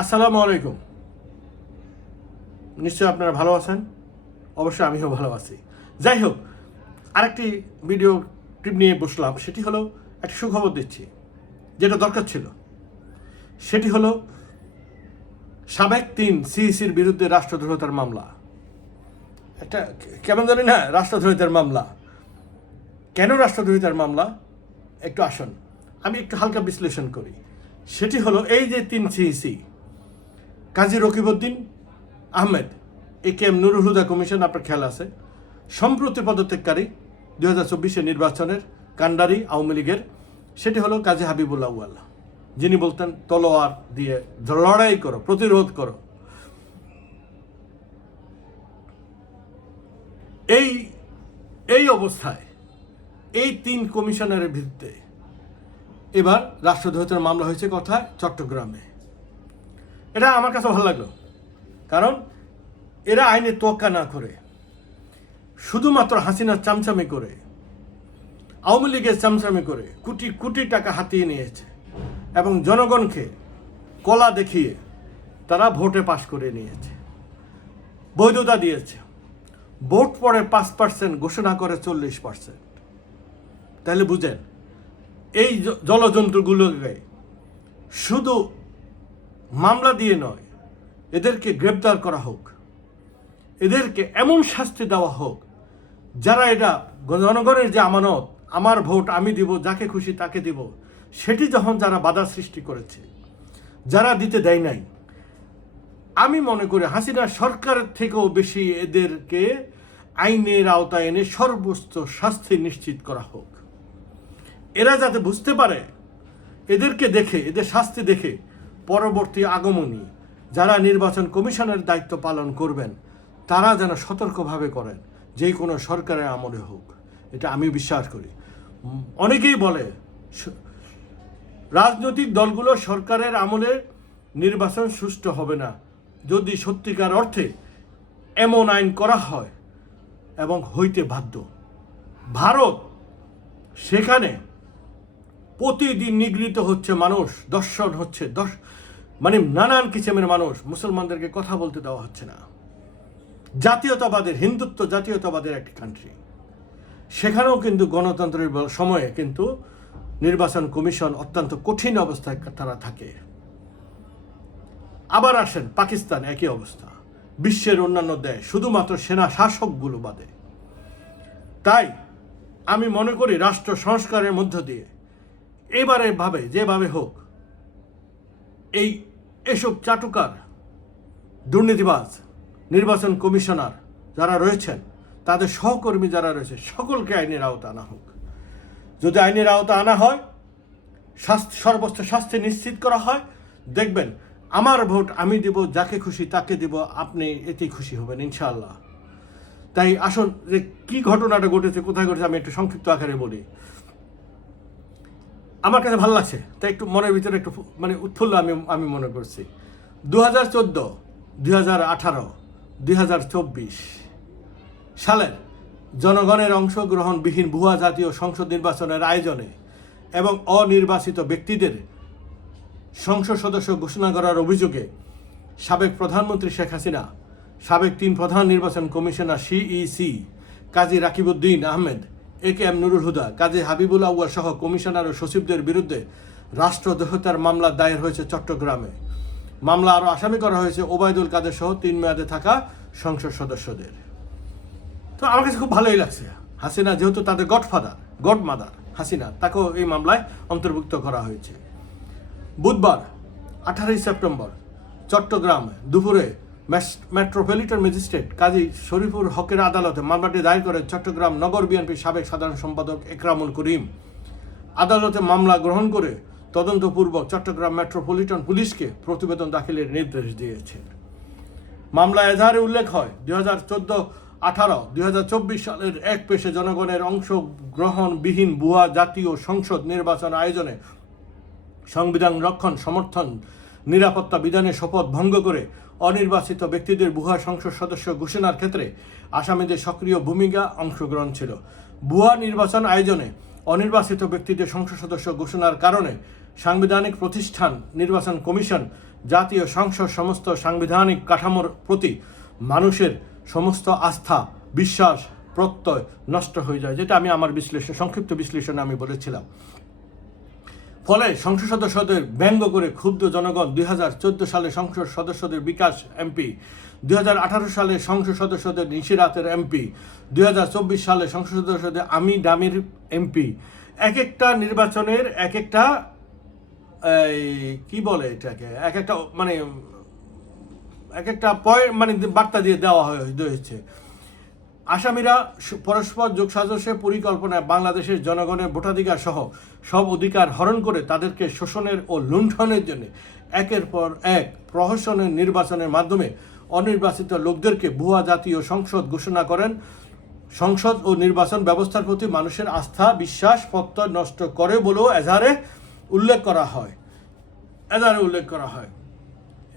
আসসালামু আলাইকুম। নিশ্চয়ই আপনারা ভালো আছেন? অবশ্যই আমিও ভালো আছি। যাই হোক, আরেকটি ভিডিও ক্লিপ নিয়ে বসলাম, সেটি হলো একটি সুখবর দিচ্ছি, যেটা দরকার ছিল। সেটি হলো সাবেক তিন সিইসির বিরুদ্ধে রাষ্ট্রদ্রোহিতার মামলা। একটা কেমন জানি না রাষ্ট্রদ্রোহিতার মামলা। কেন রাষ্ট্রদ্রোহিতার মামলা? একটু আসুন, আমি একটু হালকা বিশ্লেষণ করি। সেটি হলো এই যে তিন CEC Kazi Rakibuddin Ahmed, A K M Nurul Huda commission, আপনার খেয়াল আছে। সম্প্রতি পদত্যাগকারী দুই হাজার চব্বিশের নির্বাচনের কান্ডারি আওয়ামী লীগের, সেটি হলো কাজী হাবিবুল্লাহ ওয়াল যিনি বলতেন, তলোয়ার দিয়ে লড়াই করো, প্রতিরোধ করো। এই এই অবস্থায়, এই তিন কমিশনারের বিরুদ্ধে এবার রাষ্ট্রদ্রোহিতার মামলা হয়েছে কথা চট্টগ্রামে। এটা আমার কাছে ভালো লাগল। কারণ এরা আইনে তোয়াক্কা না করে, শুধুমাত্র হাসিনার চামচামি করে, আওয়ামী লীগের চামচামি করে কোটি কোটি টাকা হাতিয়ে নিয়েছে এবং জনগণকে কলা দেখিয়ে তারা ভোটে পাশ করে নিয়েছে, বৈধতা দিয়েছে। ভোট পড়ে পাঁচ পার্সেন্ট ঘোষণা করে চল্লিশ পার্সেন্ট তাহলে বুঝেন, এই জলজন্তুগুলোকে শুধু মামলা দিয়ে নয়। এদেরকে গ্রেপ্তার করা হোক। এদেরকে এমন শাস্তি দেওয়া হোক, যারা এটা জনগণের যে আমানত, আমার ভোট, আমি দিব, যাকে খুশি তাকে দিব, সেটি যখন যারা বাধা সৃষ্টি করেছে, যারা দিতে দেয় নাই। আমি মনে করি হাসিনা সরকারের থেকেও বেশি এদেরকে আইনের আওতায় এনে সর্বোচ্চ শাস্তি নিশ্চিত করা হোক। এরা যাতে বুঝতে পারে, এদেরকে দেখে, এদের শাস্তি দেখে পরবর্তী আগমনী যারা নির্বাচন কমিশনের দায়িত্ব পালন করবেন, তারা যেন সতর্কভাবে করেন, যে কোনো সরকারের আমলে হোক। এটা আমি বিশ্বাস করি। অনেকেই বলে রাজনৈতিক দলগুলো সরকারের আমলে নির্বাচন সুষ্ঠু হবে না। যদি সত্যিকার অর্থে এমন আইন করা হয় এবং হইতে বাধ্য। ভারত সেখানে প্রতিদিন নিগৃহীত হচ্ছে মানুষ, দর্শন হচ্ছে দশ মানে নানান কিসেমের মানুষ, মুসলমানদেরকে কথা বলতে দেওয়া হচ্ছে না। জাতীয়তাবাদের, হিন্দুত্ব জাতীয়তাবাদের একটি কান্ট্রি সেখানেও কিন্তু গণতন্ত্রের সময়ে কিন্তু নির্বাচন কমিশন অত্যন্ত কঠিন অবস্থায় তারা থাকে। আবার আসেন, পাকিস্তান একই অবস্থা। বিশ্বের অন্যান্য দেশ, শুধুমাত্র সেনা শাসকগুলো বাদে। তাই আমি মনে করি রাষ্ট্র সংস্কারের মধ্য দিয়ে এবারে ভাবে, যেভাবে হোক, এই এসব চাটুকার দুর্নীতিবাজ নির্বাচন কমিশনার যারা রয়েছেন, তাদের সহকর্মী যারা রয়েছে, সকলকে আইনের আওতা আনা হোক। যদি আইনের আওতা আনা হয়, শাস্তি, সর্বোচ্চ শাস্তি নিশ্চিত করা হয়, দেখবেন আমার ভোট আমি দিব, যাকে খুশি তাকে দিব, আপনি এতেই খুশি হবেন, ইনশাআল্লাহ। তাই আসুন যে কি ঘটনাটা ঘটেছে, কোথায় ঘটেছে, আমি একটু সংক্ষিপ্ত আকারে বলি। আমার কাছে ভালো লাগছে। তাই একটু মনের ভিতরে একটু মানে উৎফুল্ল আমি আমি মনে করছি। দু হাজার চোদ্দ দুই হাজার আঠারো দুই হাজার চব্বিশ সালের জনগণের অংশগ্রহণবিহীন ভুয়া জাতীয় সংসদ নির্বাচনের আয়োজনে এবং অনির্বাচিত ব্যক্তিদের সংসদ সদস্য ঘোষণা করার অভিযোগে সাবেক প্রধানমন্ত্রী শেখ হাসিনা, সাবেক তিন প্রধান নির্বাচন commissioner CEC Kazi Rakibuddin Ahmed A K M Nurul Huda, Kazi Habibul Awal সহ কমিশনার ও সচিবদের বিরুদ্ধে রাষ্ট্রদ্রোহিতার মামলা দায়ের হয়েছে চট্টগ্রামে। মামলা আরও আসামি করা হয়েছে ওবায়দুল কাদের সহ তিন মেয়াদে থাকা সংসদ সদস্যদের। তো আমার কাছে খুব ভালোই লাগছে। হাসিনা যেহেতু তাদের গডফাদার গড মাদার হাসিনা, তাকেও এই মামলায় অন্তর্ভুক্ত করা হয়েছে। বুধবার, আঠারোই সেপ্টেম্বর, চট্টগ্রাম দুপুরে মেট্রোপলিটন ম্যাজিস্ট্রেট কাজী শরীফুর হকের আদালতে মামলাটি দায়ের করেন চট্টগ্রাম নগর বিএনপির সাবেক সাধারণ সম্পাদক একরামুল করিম। আদালতে মামলা গ্রহণ করে তদন্তপূর্বক চট্টগ্রাম মেট্রোপলিটন পুলিশকে প্রতিবেদন দাখিলের নির্দেশ দিয়েছে। মামলা এজাহারে উল্লেখ হয়, দুই হাজার চোদ্দ আঠারো, দুই সালের এক পেশে জনগণের অংশগ্রহণবিহীন ভুয়া জাতীয় সংসদ নির্বাচন আয়োজনে সংবিধান রক্ষণ, সমর্থন, নিরাপত্তা বিধানে শপথ ভঙ্গ করে অনির্বাচিত ব্যক্তিদের ভুয়া সংসদ সদস্য ঘোষণার ক্ষেত্রে আসামিদের সক্রিয় ভূমিকা অংশগ্রহণ ছিল। ভুয়া নির্বাচন আয়োজনে অনির্বাচিত ব্যক্তিদের সংসদ সদস্য ঘোষণার কারণে সাংবিধানিক প্রতিষ্ঠান নির্বাচন কমিশন জাতীয় সংসদ সমস্ত সাংবিধানিক কাঠামোর প্রতি মানুষের সমস্ত আস্থা, বিশ্বাস, প্রত্যয় নষ্ট হয়ে যায়, যেটা আমি আমার বিশ্লেষণ, সংক্ষিপ্ত বিশ্লেষণে আমি বলেছিলাম। ফলে সংসদ সদস্যদের ব্যঙ্গ করে ক্ষুব্ধ জনগণ দুই হাজার চোদ্দ সালে সংসদ সদস্যদের বিকাশ এমপি, দুই সালে সংসদ সদস্যদের নিশিরাতের এমপি, দুই হাজার চব্বিশ সালে সংসদ সদস্যদের আমি ডামির এমপি। এক একটা নির্বাচনের এক একটা কি বলে এটাকে? এক একটা মানে এক একটা পয়েন্ট মানে বার্তা দিয়ে দেওয়া হয়- হয়েছে। আসামিরা পরস্পর যোগসাজসে পরিকল্পনায় বাংলাদেশের জনগণের ভোটাধিকার সহ সব অধিকার হরণ করে তাদেরকে শোষণের ও লুণ্ঠনের জন্য একের পর এক প্রহসনের নির্বাচনের মাধ্যমে অনির্বাচিত লোকদেরকে ভুয়া জাতীয় সংসদ ঘোষণা করেন। সংসদ ও নির্বাচন ব্যবস্থার প্রতি মানুষের আস্থা, বিশ্বাস, প্রত্যয় নষ্ট করে বলেও এজারে উল্লেখ করা হয়। এজাহারে উল্লেখ করা হয়।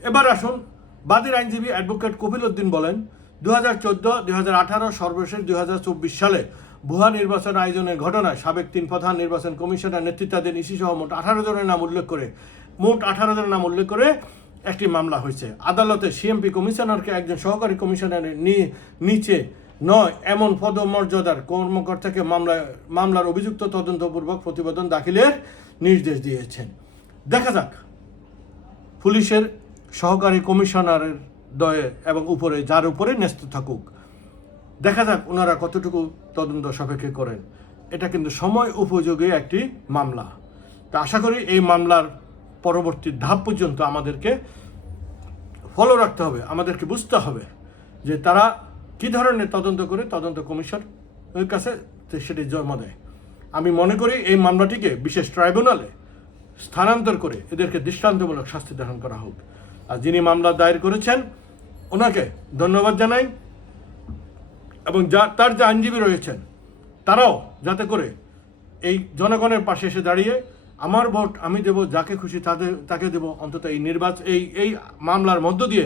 এবার আসুন বাদীর আইনজীবী অ্যাডভোকেট কপিল উদ্দিন বলেন দু হাজার চোদ্দ হাজার আঠারো, সর্বশেষ দুই হাজার চব্বিশ সালে ভুয়া নির্বাচন আয়োজনের ঘটনায় সাবেক তিন প্রধান নির্বাচন কমিশনার নেতৃত্বাধীন ইসি সহ মোট আঠারো জনের নাম উল্লেখ করে, মোট আঠারো জনের নাম উল্লেখ করে একটি মামলা হয়েছে। আদালতে সিএমপি কমিশনারকে একজন সহকারী কমিশনারের নিচে নয়, এমন পদমর্যাদার কর্মকর্তাকে মামলা মামলার অভিযুক্ত তদন্তপূর্বক প্রতিবেদন দাখিলের নির্দেশ দিয়েছেন। দেখা যাক, পুলিশের সহকারী কমিশনারের দয়ে এবং উপরে, যার উপরে ন্যস্ত থাকুক। দেখা যাক ওনারা কতটুকু তদন্ত সাপেক্ষে করেন। এটা কিন্তু সময় উপযোগী একটি মামলা। তা আশা করি এই মামলার পরবর্তী ধাপ পর্যন্ত আমাদেরকে ফলো রাখতে হবে, আমাদেরকে বুঝতে হবে যে তারা কি ধরনের তদন্ত করে তদন্ত কমিশন এর কাছে সেটি জমা দেয়। আমি মনে করি এই মামলাটিকে বিশেষ ট্রাইব্যুনালে স্থানান্তর করে এদেরকে দৃষ্টান্তমূলক শাস্তি দান করা হোক। আর যিনি মামলা দায়ের করেছেন, ওনাকে ধন্যবাদ জানাই। এবং যা, তার যে আইনজীবী রয়েছেন, তারাও যাতে করে এই জনগণের পাশে এসে দাঁড়িয়ে, আমার ভোট আমি দেব, যাকে খুশি তাদের তাকে দেব, অন্তত এই নির্বাচন এই এই মামলার মধ্য দিয়ে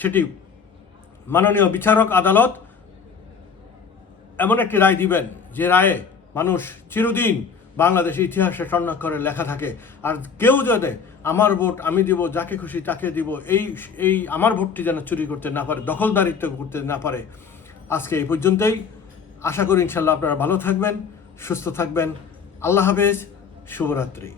সেটি মাননীয় বিচারক আদালত এমন একটি রায় দিবেন, যে রায়ে মানুষ চিরদিন বাংলাদেশের ইতিহাসে স্বর্ণাক্ষরে লেখা থাকে। আর কেউ যাতে আমার ভোট আমি দিব, যাকে খুশি তাকে দিব। এই এই আমার ভোটটি যেন চুরি করতে না পারে, দখলদারিত্ব করতে না পারে। আজকে এই পর্যন্তই। আশা করি ইনশাল্লাহ আপনারা ভালো থাকবেন, সুস্থ থাকবেন। আল্লাহ হাফেজ, শুভরাত্রি।